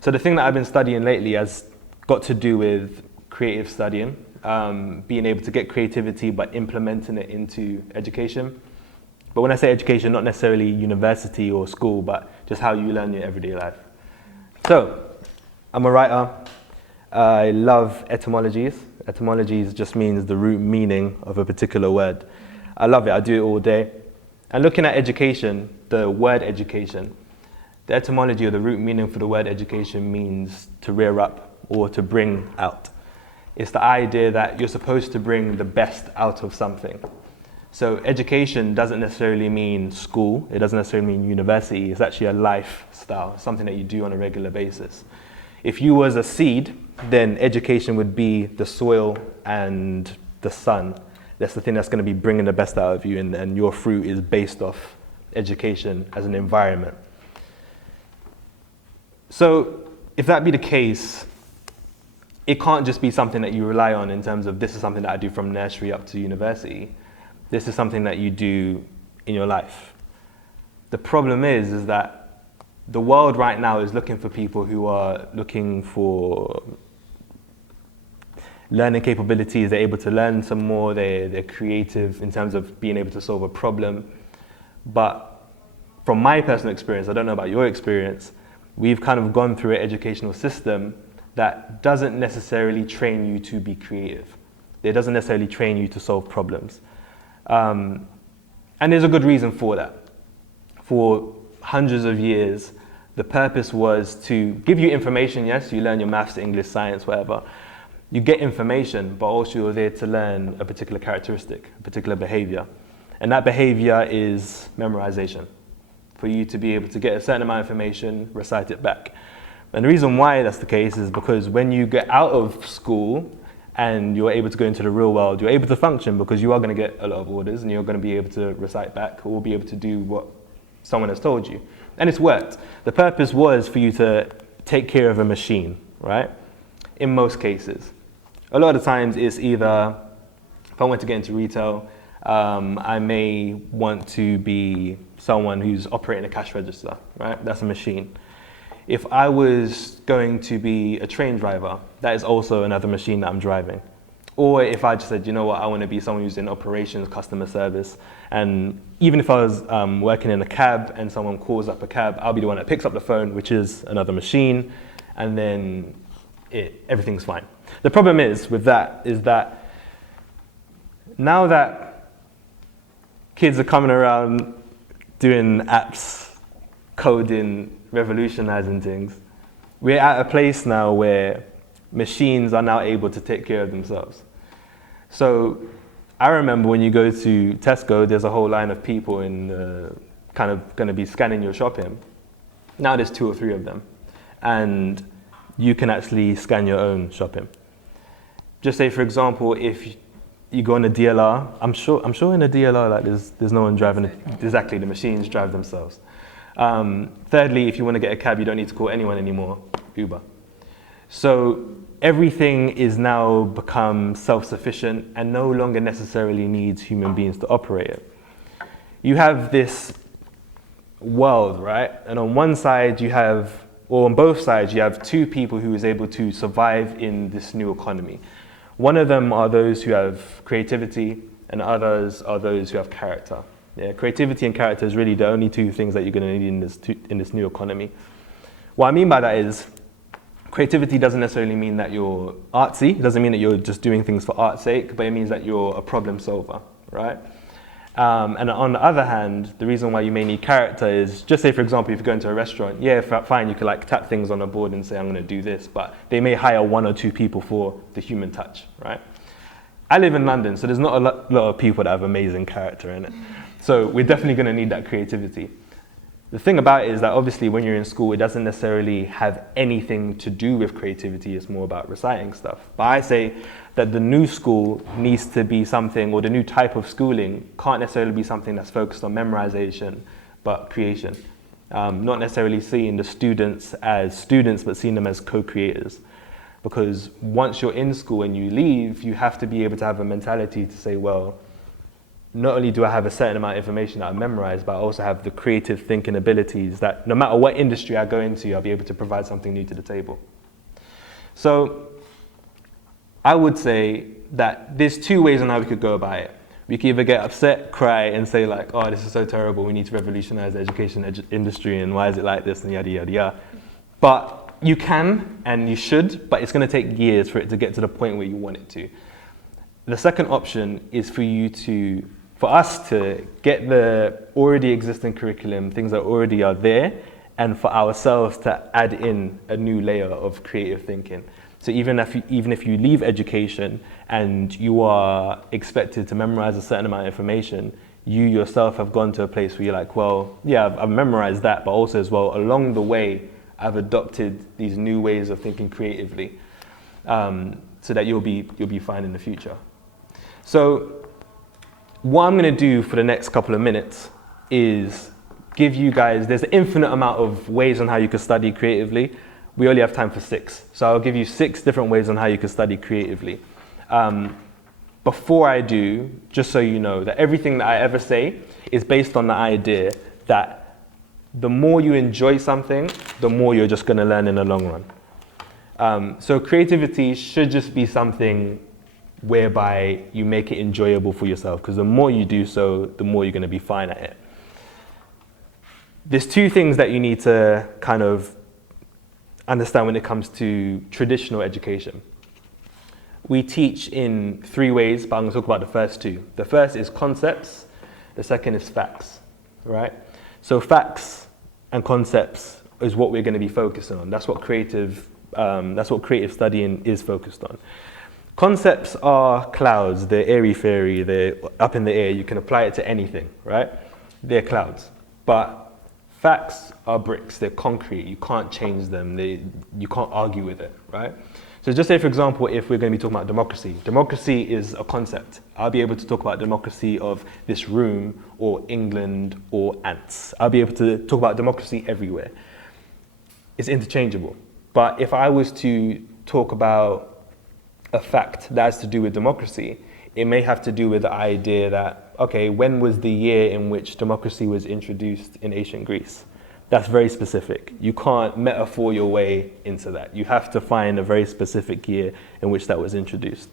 So the thing that I've been studying lately has got to do with creative studying, being able to get creativity but implementing it into education. But when I say education, not necessarily university or school, but just how you learn your everyday life. So, I'm a writer. I love etymologies. Etymologies just means the root meaning of a particular word. I love it. I do it all day. And looking at education, the word education, the etymology or the root meaning for the word education means to rear up or to bring out. It's the idea that you're supposed to bring the best out of something. So education doesn't necessarily mean school. It doesn't necessarily mean university. It's actually a lifestyle, something that you do on a regular basis. If you was a seed, then education would be the soil and the sun. That's the thing that's going to be bringing the best out of you, and your fruit is based off education as an environment. So if that be the case, it can't just be something that you rely on in terms of this is something that I do from nursery up to university. This is something that you do in your life. The problem is that the world right now is looking for people who are looking for learning capabilities. They're able to learn some more. They're creative in terms of being able to solve a problem. But from my personal experience, I don't know about your experience, we've kind of gone through an educational system that doesn't necessarily train you to be creative. It doesn't necessarily train you to solve problems. And there's a good reason for that. For hundreds of years, the purpose was to give you information. Yes, you learn your maths, English, science, whatever. You get information, but also you're there to learn a particular characteristic, a particular behavior. And that behavior is memorization. For you to be able to get a certain amount of information, recite it back. And the reason why that's the case is because when you get out of school and you're able to go into the real world, you're able to function because you are going to get a lot of orders and you're going to be able to recite back or be able to do what someone has told you. And it's worked. The purpose was for you to take care of a machine, right? In most cases. A lot of the times it's either, if I want to get into retail, I may want to be someone who's operating a cash register, right? That's a machine. If I was going to be a train driver, that is also another machine that I'm driving. Or if I just said, you know what, I want to be someone who's in operations, customer service, and even if I was working in a cab and someone calls up a cab, I'll be the one that picks up the phone, which is another machine, and then everything's fine. The problem is with that is that now that kids are coming around doing apps, coding, revolutionizing things, we're at a place now where machines are now able to take care of themselves. So I remember when you go to Tesco, there's a whole line of people kind of going to be scanning your shopping. Now there's 2 or 3 of them, and you can actually scan your own shopping. Just say, for example, if you go on a DLR, I'm sure in a DLR like there's no one driving it. Exactly, the machines drive themselves. Thirdly, if you want to get a cab, you don't need to call anyone anymore, Uber. So everything is now become self-sufficient and no longer necessarily needs human beings to operate it. You have this world, right? And on one side you have, or on both sides, you have 2 people who is able to survive in this new economy. One of them are those who have creativity and others are those who have character. Yeah, creativity and character is really the only 2 things that you're going to need in this new economy. What I mean by that is, creativity doesn't necessarily mean that you're artsy. It doesn't mean that you're just doing things for art's sake, but it means that you're a problem solver, right? And on the other hand, the reason why you may need character is, just say for example, if you go into a restaurant, yeah, fine, you could like tap things on a board and say, I'm going to do this, but they may hire 1 or 2 people for the human touch, right? I live in London, so there's not a lot of people that have amazing character in it. So we're definitely going to need that creativity. The thing about it is that obviously when you're in school, it doesn't necessarily have anything to do with creativity. It's more about reciting stuff. But I say that the new school needs to be something, or the new type of schooling can't necessarily be something that's focused on memorization, but creation. Not necessarily seeing the students as students, but seeing them as co-creators. Because once you're in school and you leave, you have to be able to have a mentality to say, well, not only do I have a certain amount of information that I memorize, but I also have the creative thinking abilities that no matter what industry I go into, I'll be able to provide something new to the table. So I would say that there's two ways on how we could go about it. We could either get upset, cry, and say like, oh, this is so terrible, we need to revolutionize the education industry, and why is it like this, and yada, yada, yada. But you can, and you should, but it's gonna take years for it to get to the point where you want it to. The second option is for us to get the already existing curriculum, things that already are there, and for ourselves to add in a new layer of creative thinking. So even if you leave education and you are expected to memorize a certain amount of information, you yourself have gone to a place where you're like, well, yeah, I've memorized that, but also as well, along the way, I've adopted these new ways of thinking creatively, so that you'll be fine in the future. So what I'm gonna do for the next couple of minutes is give you guys, there's an infinite amount of ways on how you can study creatively. We only have time for 6. So I'll give you 6 different ways on how you can study creatively. Before I do, just so you know, that everything that I ever say is based on the idea that the more you enjoy something, the more you're just gonna learn in the long run. So creativity should just be something whereby you make it enjoyable for yourself, because the more you do so, the more you're gonna be fine at it. There's 2 things that you need to kind of understand when it comes to traditional education. We teach in 3 ways, but I'm going to talk about the first 2. The first is concepts, the second is facts, right? So facts and concepts is what we're going to be focusing on. That's what creative studying is focused on. Concepts are clouds, they're airy-fairy, they're up in the air, you can apply it to anything, right? They're clouds. But facts are bricks, they're concrete, you can't change them, you can't argue with it, right? So just say, for example, if we're going to be talking about democracy. Democracy is a concept. I'll be able to talk about democracy of this room, or England, or ants. I'll be able to talk about democracy everywhere. It's interchangeable. But if I was to talk about a fact that has to do with democracy, it may have to do with the idea that, okay, when was the year in which democracy was introduced in ancient Greece? That's very specific. You can't metaphor your way into that. You have to find a very specific year in which that was introduced.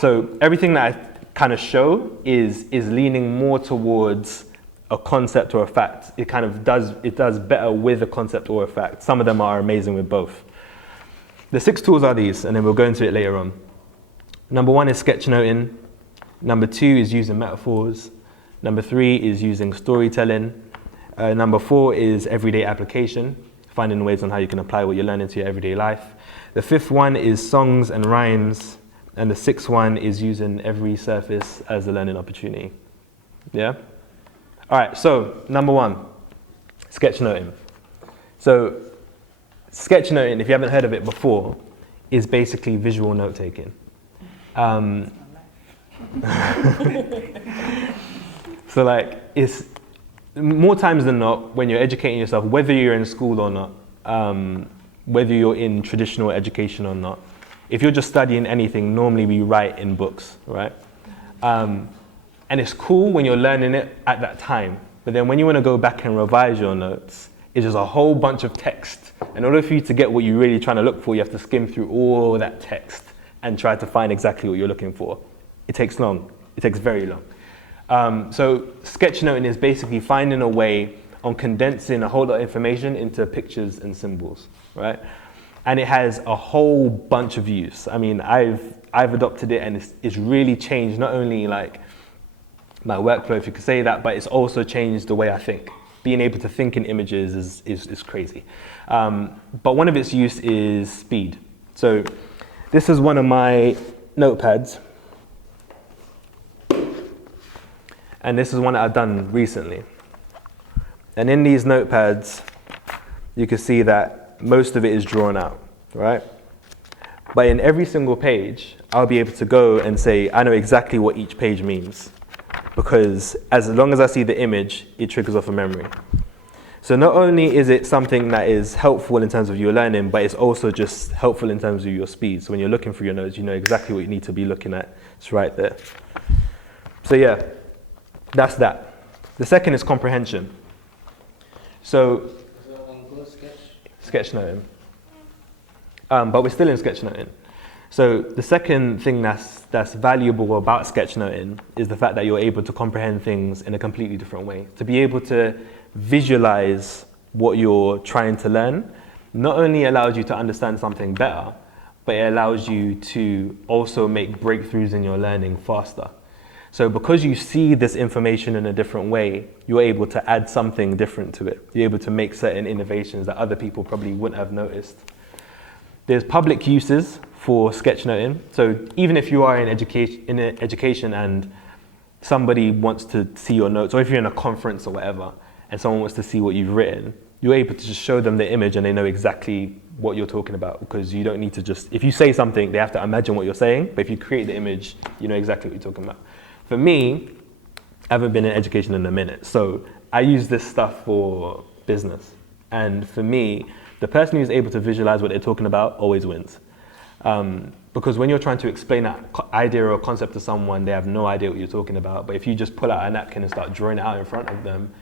So everything that I kind of show is leaning more towards a concept or a fact. It kind of does better with a concept or a fact. Some of them are amazing with both. The 6 tools are these, and then we'll go into it later on. Number 1 is sketchnoting. Number 2 is using metaphors. Number 3 is using storytelling. Number 4 is everyday application, finding ways on how you can apply what you learn into your everyday life. The 5th one is songs and rhymes. And the 6th one is using every surface as a learning opportunity. Yeah? All right, so number 1, sketchnoting. So sketchnoting, if you haven't heard of it before, is basically visual note-taking. So like, it's more times than not, when you're educating yourself, whether you're in school or not, whether you're in traditional education or not, if you're just studying anything, normally we write in books, right? And it's cool when you're learning it at that time, but then when you want to go back and revise your notes, it's just a whole bunch of text. In order for you to get what you're really trying to look for, you have to skim through all that text and try to find exactly what you're looking for. It takes long. It takes very long. So sketchnoting is basically finding a way on condensing a whole lot of information into pictures and symbols, right? And it has a whole bunch of use. I mean, I've adopted it, and it's really changed not only like my workflow, if you could say that, but it's also changed the way I think. Being able to think in images is crazy. But one of its use is speed. So this is one of my notepads. And this is one that I've done recently. And in these notepads, you can see that most of it is drawn out, right? But in every single page, I'll be able to go and say, I know exactly what each page means, because as long as I see the image, it triggers off a memory. So not only is it something that is helpful in terms of your learning, but it's also just helpful in terms of your speed. So when you're looking for your notes, you know exactly what you need to be looking at. It's right there. So yeah. That's that. The second is comprehension. So, sketchnoting. But we're still in sketchnoting. So the second thing that's valuable about sketchnoting is the fact that you're able to comprehend things in a completely different way. To be able to visualize what you're trying to learn not only allows you to understand something better, but it allows you to also make breakthroughs in your learning faster. So because you see this information in a different way, you're able to add something different to it. You're able to make certain innovations that other people probably wouldn't have noticed. There's public uses for sketchnoting. So even if you are in education and somebody wants to see your notes, or if you're in a conference or whatever, and someone wants to see what you've written, you're able to just show them the image and they know exactly what you're talking about, because you don't need to just, if you say something, they have to imagine what you're saying, but if you create the image, you know exactly what you're talking about. For me, I haven't been in education in a minute, so I use this stuff for business. And for me, the person who's able to visualize what they're talking about always wins. Because when you're trying to explain that idea or concept to someone, they have no idea what you're talking about. But if you just pull out a napkin and start drawing it out in front of them,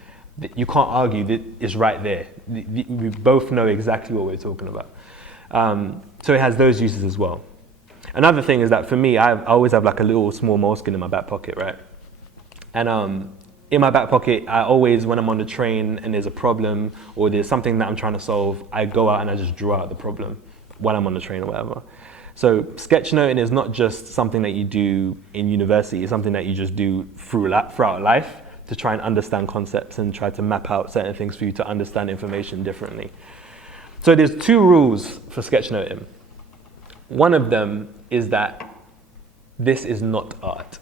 you can't argue that it's right there. We both know exactly what we're talking about. So it has those uses as well. Another thing is that for me, I always have like a little small moleskin in my back pocket, right? And in my back pocket, I always, when I'm on the train and there's a problem or there's something that I'm trying to solve, I go out and I just draw out the problem while I'm on the train or whatever. So sketchnoting is not just something that you do in university, it's something that you just do throughout life to try and understand concepts and try to map out certain things for you to understand information differently. So there's two rules for sketchnoting. One of them is that this is not art.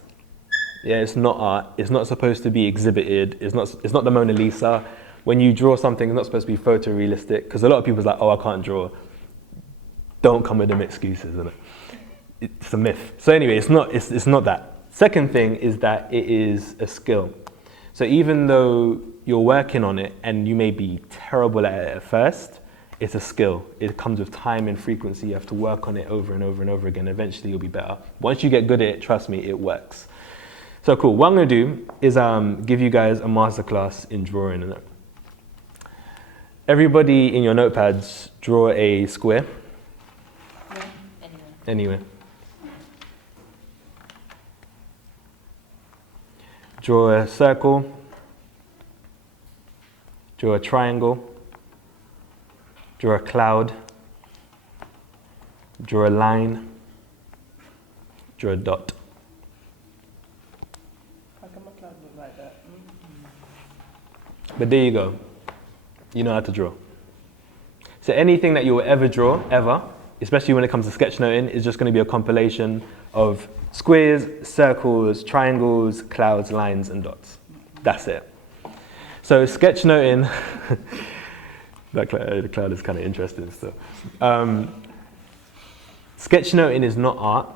Yeah, it's not art. It's not supposed to be exhibited. It's not the Mona Lisa. When you draw something, it's not supposed to be photorealistic, because a lot of people are like, oh, I can't draw. Don't come with them excuses, isn't it? It's a myth. So anyway, it's not that. Second thing is that it is a skill. So even though you're working on it and you may be terrible at it at first, it's a skill. It comes with time and frequency. You have to work on it over and over and over again. Eventually you'll be better. Once you get good at it, trust me, it works. So cool. What I'm going to do is give you guys a masterclass in drawing. Everybody in your notepads, draw a square. Yeah, Anywhere. Draw a circle. Draw a triangle. Draw a cloud. Draw a line. Draw a dot. How come a cloud look like that? But there you go. You know how to draw. So anything that you will ever draw, ever, especially when it comes to sketchnoting, is just going to be a compilation of squares, circles, triangles, clouds, lines, and dots. That's it. So sketchnoting, the cloud is kind of interesting still. Sketchnoting is not art.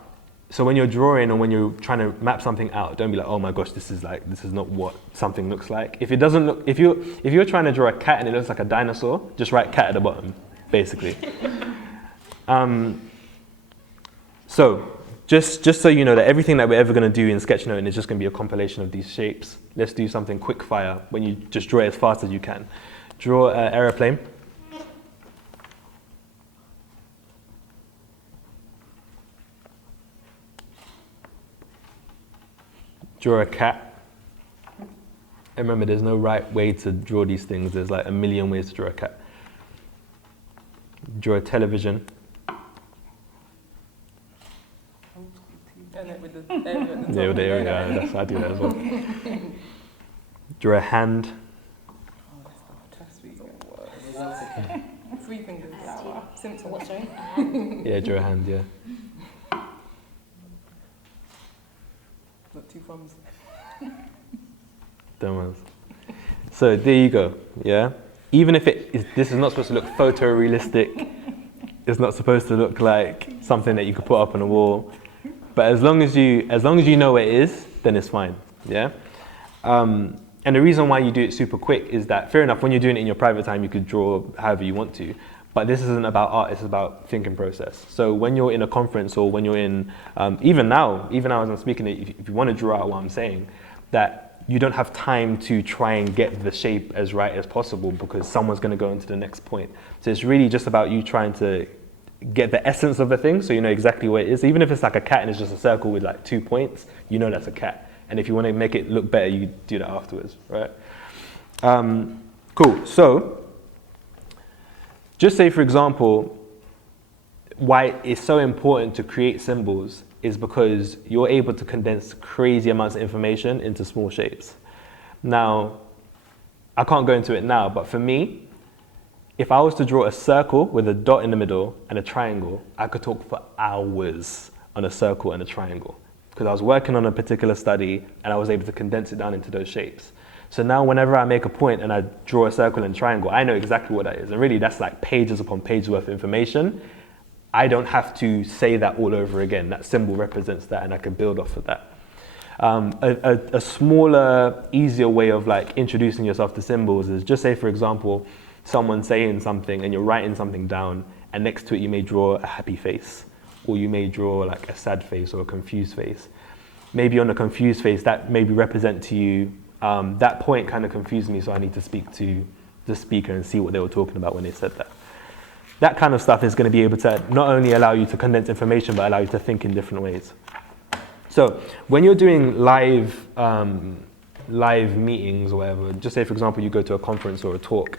So when you're drawing or when you're trying to map something out, don't be like, oh my gosh, this is not what something looks like. If it doesn't look, if you're trying to draw a cat and it looks like a dinosaur, just write cat at the bottom, basically. So just so you know that everything that we're ever going to do in sketchnoting is just going to be a compilation of these shapes. Let's do something quick fire when you just draw it as fast as you can. Draw an aeroplane. Draw a cat. And remember, there's no right way to draw these things. There's like a million ways to draw a cat. Draw a television. And it with the area at the top. Yeah, with the area. I do that as well. Draw a hand. Oh, that's sweet. Three fingers. Simpson. What, sorry? Yeah, draw a hand, yeah. Not two thumbs. Don't worry. So there you go, yeah? Even if this is not supposed to look photorealistic, it's not supposed to look like something that you could put up on a wall, but as long as you know what it is, then it's fine, yeah? And the reason why you do it super quick is that, fair enough, when you're doing it in your private time, you could draw however you want to, but this isn't about art, it's about thinking process. So when you're in a conference or when you're in, even now as I'm speaking, if you want to draw out what I'm saying, that you don't have time to try and get the shape as right as possible because someone's going to go into the next point. So it's really just about you trying to get the essence of the thing so you know exactly where it is. Even if it's like a cat and it's just a circle with like 2 points, you know that's a cat. And if you want to make it look better, you do that afterwards, right? Cool. So just say, for example, why it's so important to create symbols is because you're able to condense crazy amounts of information into small shapes. Now, I can't go into it now, but for me, if I was to draw a circle with a dot in the middle and a triangle, I could talk for hours on a circle and a triangle because I was working on a particular study and I was able to condense it down into those shapes. So now whenever I make a point and I draw a circle and triangle, I know exactly what that is. And really that's like pages upon pages worth of information. I don't have to say that all over again. That symbol represents that and I can build off of that. A smaller, easier way of like introducing yourself to symbols is just say, for example, someone's saying something and you're writing something down and next to it you may draw a happy face or you may draw like a sad face or a confused face. Maybe on a confused face that maybe represent to you, that point kind of confused me so I need to speak to the speaker and see what they were talking about when they said that. That kind of stuff is going to be able to not only allow you to condense information but allow you to think in different ways. So when you're doing live meetings or whatever, just say for example you go to a conference or a talk,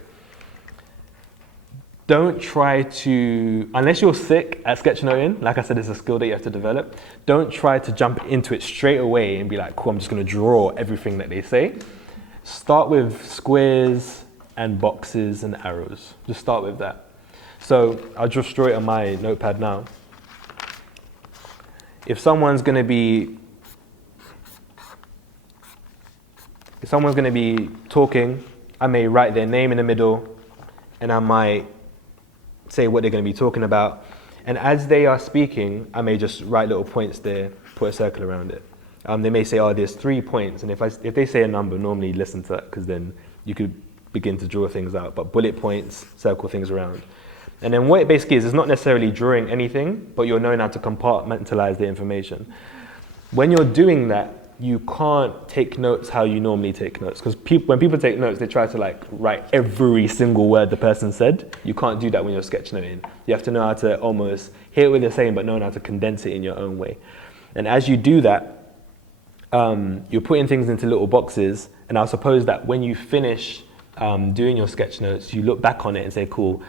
don't try to, unless you're sick at sketchnoting, like I said, it's a skill that you have to develop, don't try to jump into it straight away and be like, cool, I'm just going to draw everything that they say. Start with squares and boxes and arrows. Just start with that. So I'll just draw it on my notepad now. If someone's going to be talking, I may write their name in the middle and I might say what they're going to be talking about. And as they are speaking, I may just write little points there, put a circle around it. They may say, oh, there's 3 points. And if they say a number, normally listen to that because then you could begin to draw things out. But bullet points, circle things around. And then what it basically is not necessarily drawing anything, but you're knowing how to compartmentalize the information. When you're doing that, you can't take notes how you normally take notes. Because when people take notes, they try to like write every single word the person said. You can't do that when you're sketchnoting. You have to know how to almost hear what they're saying, but know how to condense it in your own way. And as you do that, you're putting things into little boxes. And I suppose that when you finish doing your sketch notes, you look back on it and say, cool,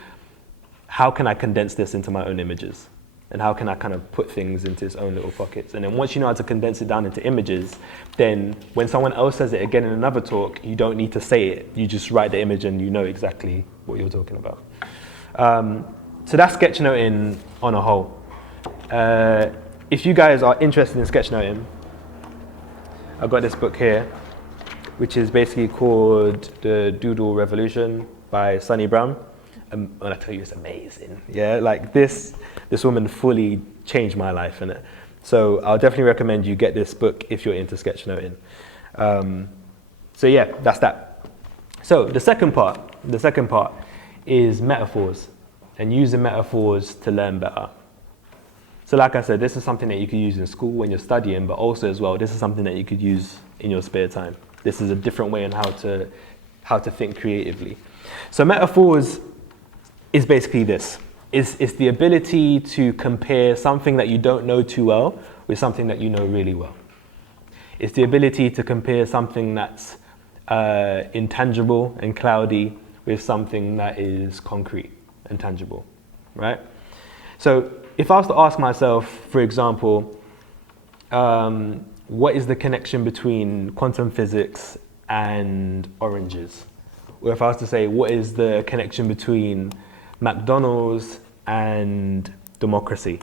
how can I condense this into my own images? And how can I kind of put things into its own little pockets? And then once you know how to condense it down into images, then when someone else says it again in another talk, you don't need to say it. You just write the image and you know exactly what you're talking about. So that's sketchnoting on a whole. If you guys are interested in sketchnoting, I've got this book here, which is basically called The Doodle Revolution by Sunny Brown. And I tell you, it's amazing. Yeah, like this woman fully changed my life in it. So I'll definitely recommend you get this book if you're into sketchnoting. So yeah, that's that. So the second part is metaphors and using metaphors to learn better. So like I said, this is something that you could use in school when you're studying, but also as well, this is something that you could use in your spare time. This is a different way on how to think creatively. So metaphors is basically this. It's the ability to compare something that you don't know too well with something that you know really well. It's the ability to compare something that's intangible and cloudy with something that is concrete and tangible, right? So if I was to ask myself, for example, what is the connection between quantum physics and oranges? Or if I was to say, what is the connection between McDonald's and democracy?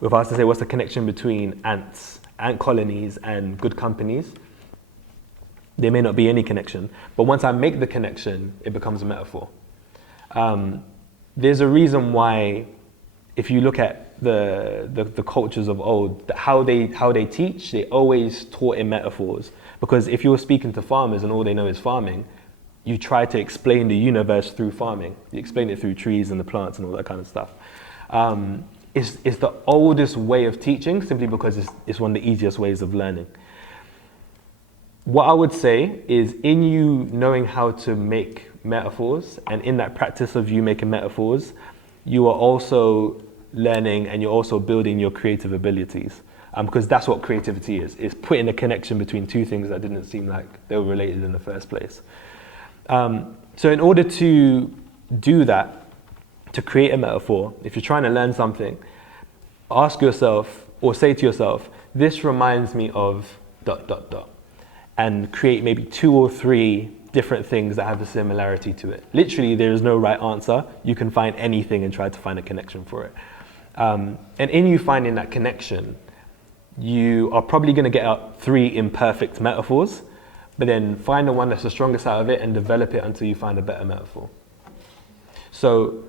Or if I was to say, what's the connection between ants, ant colonies and good companies? There may not be any connection, but once I make the connection, it becomes a metaphor. There's a reason why, if you look at the cultures of old, how they teach, they always taught in metaphors. Because if you're speaking to farmers and all they know is farming, you try to explain the universe through farming. You explain it through trees and the plants and all that kind of stuff. It's the oldest way of teaching simply because it's one of the easiest ways of learning. What I would say is, in you knowing how to make metaphors, and in that practice of you making metaphors, you are also learning and you're also building your creative abilities. Because that's what creativity is putting a connection between two things that didn't seem like they were related in the first place. So in order to do that, to create a metaphor, if you're trying to learn something, ask yourself or say to yourself, this reminds me of ... and create maybe 2 or 3 different things that have a similarity to it. Literally, there is no right answer. You can find anything and try to find a connection for it. And in you finding that connection, you are probably going to get out 3 imperfect metaphors, but then find the one that's the strongest out of it and develop it until you find a better metaphor. So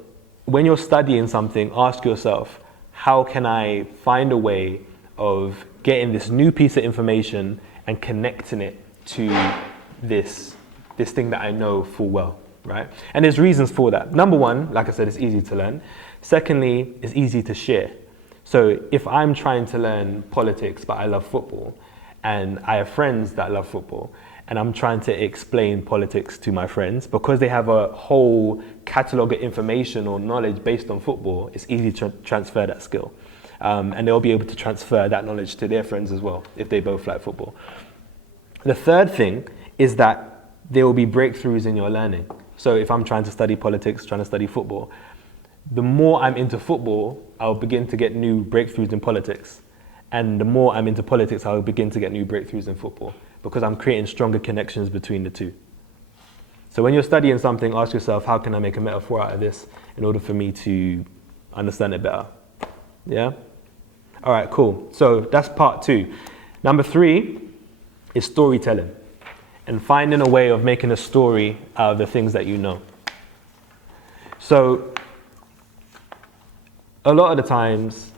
when you're studying something, ask yourself, how can I find a way of getting this new piece of information and connecting it to this thing that I know full well, right? And there's reasons for that. Number one, like I said, it's easy to learn. Secondly, it's easy to share. So if I'm trying to learn politics, but I love football, and I have friends that love football, and I'm trying to explain politics to my friends, because they have a whole catalogue of information or knowledge based on football, it's easy to transfer that skill. And they'll be able to transfer that knowledge to their friends as well, if they both like football. The third thing is that there will be breakthroughs in your learning. So if I'm trying to study politics, trying to study football, the more I'm into football, I'll begin to get new breakthroughs in politics. And the more I'm into politics, I'll begin to get new breakthroughs in football, because I'm creating stronger connections between the two. So when you're studying something, ask yourself, how can I make a metaphor out of this in order for me to understand it better? Yeah? All right, cool. So that's part 2. Number 3 is storytelling, and finding a way of making a story out of the things that you know. So a lot of the times,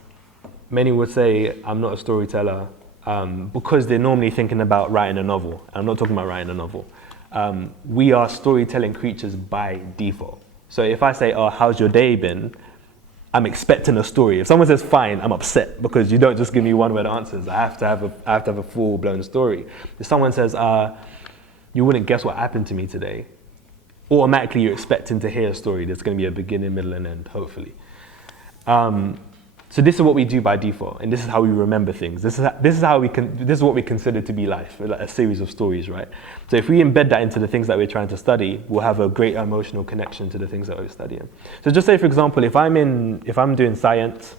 many would say, I'm not a storyteller, because they're normally thinking about writing a novel. I'm not talking about writing a novel. We are storytelling creatures by default. So if I say, oh, how's your day been? I'm expecting a story. If someone says fine, I'm upset, because you don't just give me one-word answers. I have to have a full-blown story. If someone says, you wouldn't guess what happened to me today, automatically you're expecting to hear a story. There's going to be a beginning, middle, and end, hopefully. So this is what we do by default, and this is how we remember things. This is what we consider to be life, like a series of stories, right? So if we embed that into the things that we're trying to study, we'll have a great emotional connection to the things that we're studying. So just say, for example, if I'm doing science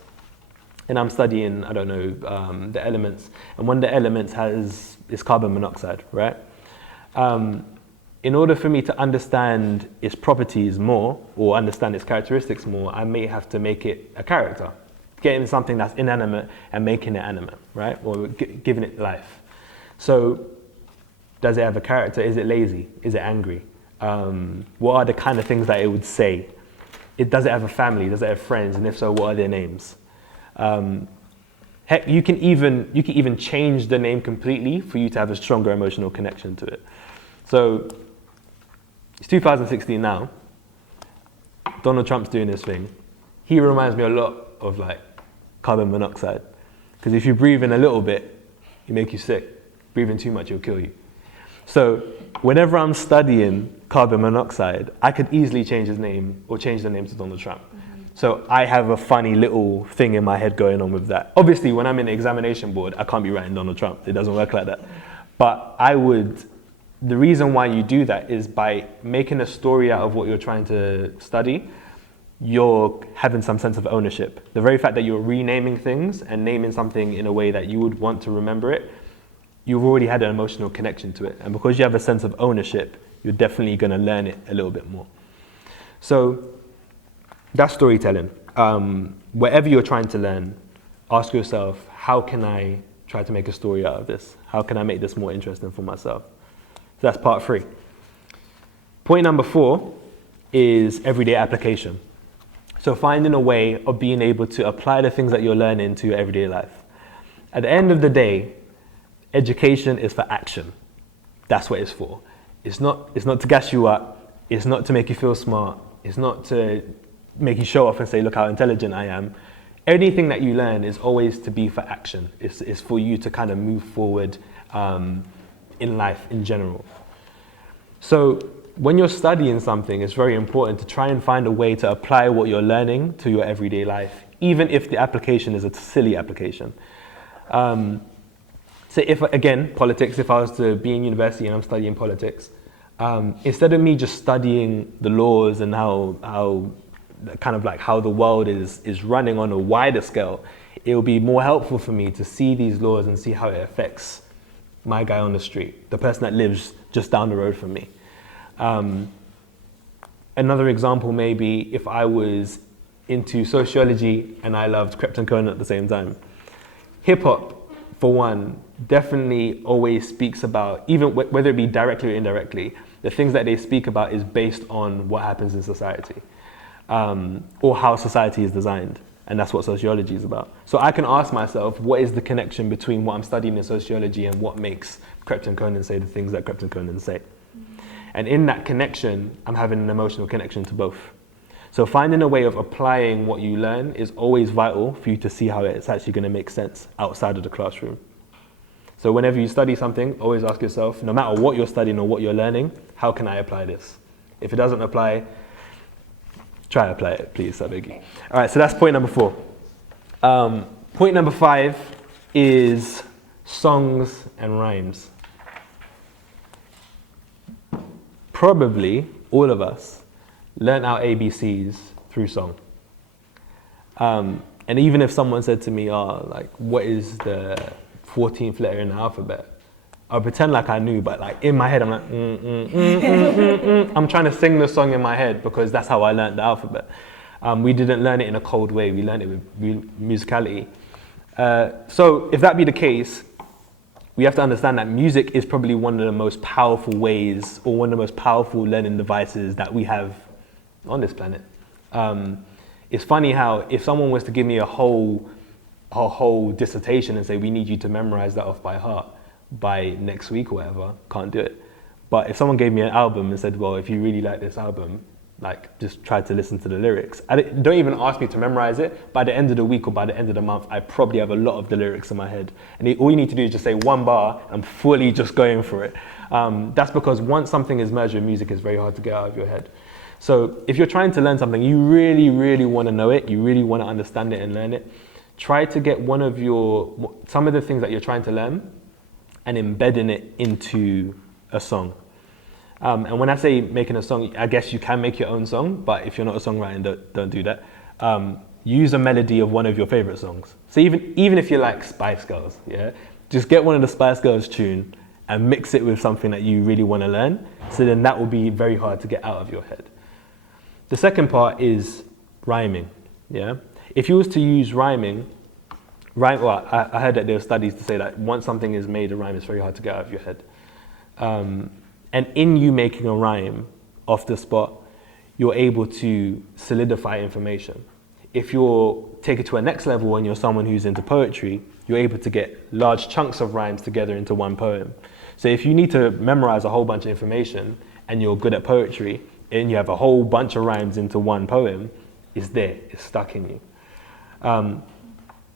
and I'm studying, I don't know, the elements, and one of the elements is carbon monoxide, right? In order for me to understand its properties more, or understand its characteristics more, I may have to make it a character. Getting something that's inanimate and making it animate, right? Or giving it life. So does it have a character? Is it lazy? Is it angry? What are the kind of things that it would say? Does it have a family? Does it have friends? And if so, what are their names? Heck, you can even change the name completely for you to have a stronger emotional connection to it. So it's 2016 now. Donald Trump's doing this thing. He reminds me a lot of like carbon monoxide, because if you breathe in a little bit, it make you sick. Breathing too much, it'll kill you. So whenever I'm studying carbon monoxide, I could easily change his name or change the name to Donald Trump. Mm-hmm. So I have a funny little thing in my head going on with that. Obviously, when I'm in the examination board, I can't be writing Donald Trump. It doesn't work like that. But the reason why you do that is by making a story out of what you're trying to study, you're having some sense of ownership. The very fact that you're renaming things and naming something in a way that you would want to remember it, you've already had an emotional connection to it. And because you have a sense of ownership, you're definitely going to learn it a little bit more. So that's storytelling. Whatever you're trying to learn, ask yourself, how can I try to make a story out of this? How can I make this more interesting for myself? So that's part 3. Point number 4 is everyday application. So finding a way of being able to apply the things that you're learning to your everyday life. At the end of the day, education is for action. That's what it's for. It's not to gas you up. It's not to make you feel smart. It's not to make you show off and say, look how intelligent I am. Anything that you learn is always to be for action. It's for you to kind of move forward, in life in general. So when you're studying something, it's very important to try and find a way to apply what you're learning to your everyday life, even if the application is a silly application. So if, again, politics, if I was to be in university and I'm studying politics, instead of me just studying the laws and how kind of like how the world is running on a wider scale, it will be more helpful for me to see these laws and see how it affects my guy on the street, the person that lives just down the road from me. Another example may be if I was into sociology and I loved Krypton Conan at the same time. Hip hop, for one, definitely always speaks about, even whether it be directly or indirectly, the things that they speak about is based on what happens in society, or how society is designed. And that's what sociology is about. So I can ask myself, what is the connection between what I'm studying in sociology and what makes Krypton Conan say the things that Krypton Conan say? And in that connection, I'm having an emotional connection to both. So finding a way of applying what you learn is always vital for you to see how it's actually going to make sense outside of the classroom. So whenever you study something, always ask yourself, no matter what you're studying or what you're learning, how can I apply this? If it doesn't apply, try to apply it, please, I beg you. All right, so that's point number 4. Point number 5 is songs and rhymes. Probably all of us learn our ABCs through song. And even if someone said to me, like, what is the 14th letter in the alphabet? I'll pretend like I knew, but like in my head, I'm like, I'm trying to sing the song in my head because that's how I learned the alphabet. We didn't learn it in a cold way. We learned it with musicality. So if that be the case, we have to understand that music is probably one of the most powerful ways or one of the most powerful learning devices that we have on this planet. It's funny how if someone was to give me a whole dissertation and say, we need you to memorize that off by heart by next week or whatever, can't do it. But if someone gave me an album and said, well, if you really like this album, like just try to listen to the lyrics. Don't even ask me to memorize it. By the end of the week or by the end of the month, I probably have a lot of the lyrics in my head. And all you need to do is just say one bar and fully just going for it. That's because once something is merged with music, it's very hard to get out of your head. So if you're trying to learn something, you really, really want to know it, you really want to understand it and learn it, try to get some of the things that you're trying to learn and embedding it into a song. And when I say making a song, I guess you can make your own song, but if you're not a songwriter, don't do that. Use a melody of one of your favorite songs. So even if you like Spice Girls, yeah, just get one of the Spice Girls tune and mix it with something that you really want to learn. So then that will be very hard to get out of your head. The second part is rhyming. Yeah, if you was to use rhyming, I heard that there are studies to say that once something is made a rhyme, it's very hard to get out of your head. And in you making a rhyme off the spot, you're able to solidify information. If you take it to a next level and you're someone who's into poetry, you're able to get large chunks of rhymes together into one poem. So if you need to memorize a whole bunch of information and you're good at poetry and you have a whole bunch of rhymes into one poem, it's there, it's stuck in you.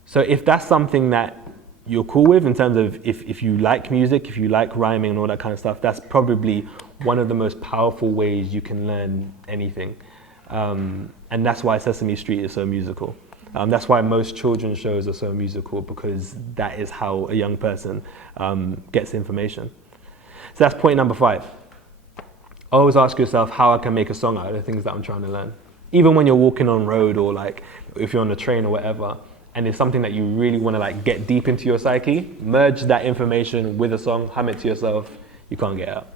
So if that's something that you're cool with in terms of if you like music, if you like rhyming and all that kind of stuff, that's probably one of the most powerful ways you can learn anything. And that's why Sesame Street is so musical. That's why most children's shows are so musical, because that is how a young person gets information. So that's point number 5. Always ask yourself how I can make a song out of the things that I'm trying to learn. Even when you're walking on road or like if you're on a train or whatever, and it's something that you really want to like get deep into your psyche, merge that information with a song, hum it to yourself, you can't get out.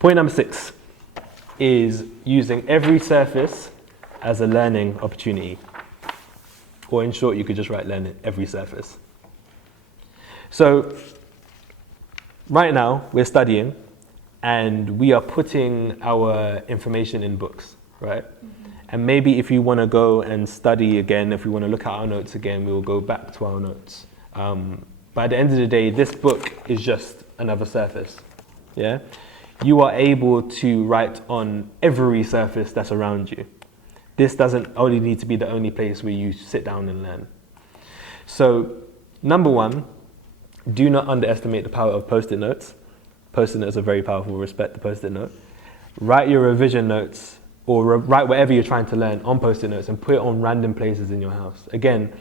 Point number 6 is using every surface as a learning opportunity. Or in short, you could just write learn every surface. So right now we're studying and we are putting our information in books, right? And maybe if you want to go and study again, if we want to look at our notes again, we will go back to our notes. But at the end of the day, this book is just another surface. Yeah, you are able to write on every surface that's around you. This doesn't only need to be the only place where you sit down and learn. So, number 1, do not underestimate the power of Post-it notes. Post-it notes are very powerful. Respect the post-it note. Write your revision notes or write whatever you're trying to learn on post-it notes and put it on random places in your house. Again,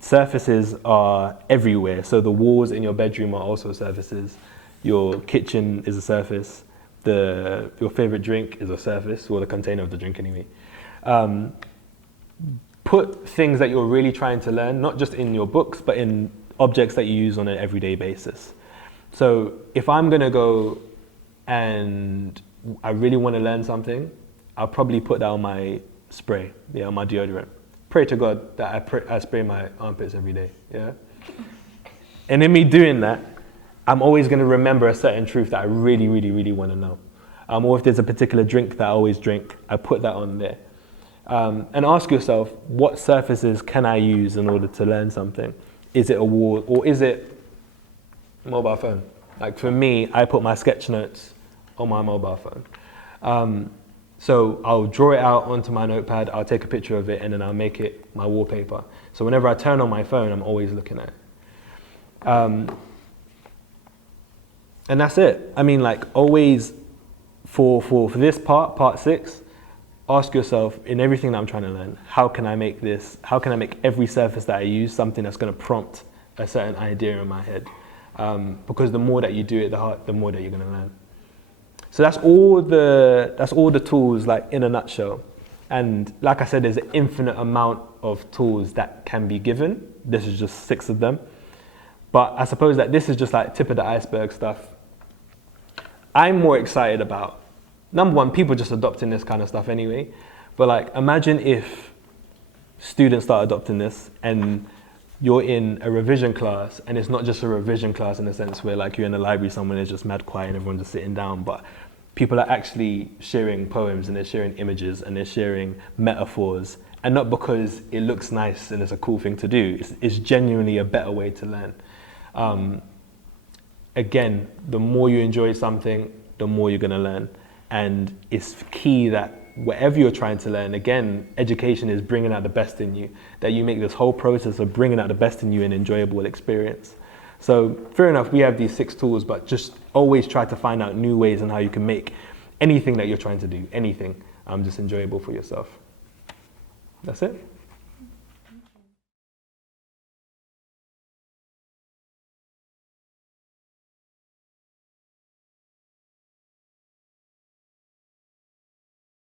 surfaces are everywhere. So the walls in your bedroom are also surfaces. Your kitchen is a surface. Your favorite drink is a surface, or the container of the drink anyway. Put things that you're really trying to learn, not just in your books, but in objects that you use on an everyday basis. So if I'm gonna go and I really wanna learn something, I'll probably put that on my spray, on my deodorant. Pray to God that I spray my armpits every day, And in me doing that, I'm always gonna remember a certain truth that I really, really, really wanna know. Or if there's a particular drink that I always drink, I put that on there. And ask yourself, what surfaces can I use in order to learn something? Is it a wall or is it a mobile phone? Like for me, I put my sketch notes on my mobile phone. So I'll draw it out onto my notepad, I'll take a picture of it, and then I'll make it my wallpaper. So whenever I turn on my phone, I'm always looking at it. And that's it. I mean, like always, for this part 6, ask yourself, in everything that I'm trying to learn, how can I make every surface that I use something that's going to prompt a certain idea in my head? Because the more that you do it, the more that you're going to learn. So that's all the tools, like in a nutshell. And like I said, there's an infinite amount of tools that can be given. This is just 6 of them. But I suppose that this is just like tip of the iceberg stuff. I'm more excited about, number one, people just adopting this kind of stuff anyway. But like, imagine if students start adopting this and you're in a revision class, and it's not just a revision class in the sense where like you're in a library somewhere and it's just mad quiet and everyone's just sitting down, but people are actually sharing poems and they're sharing images and they're sharing metaphors, and not because it looks nice and it's a cool thing to do. It's genuinely a better way to learn. Again, the more you enjoy something, the more you're gonna learn. And it's key that whatever you're trying to learn, again, education is bringing out the best in you, that you make this whole process of bringing out the best in you an enjoyable experience. So fair enough, we have these 6 tools, but just always try to find out new ways on how you can make anything that you're trying to do, anything, just enjoyable for yourself. That's it.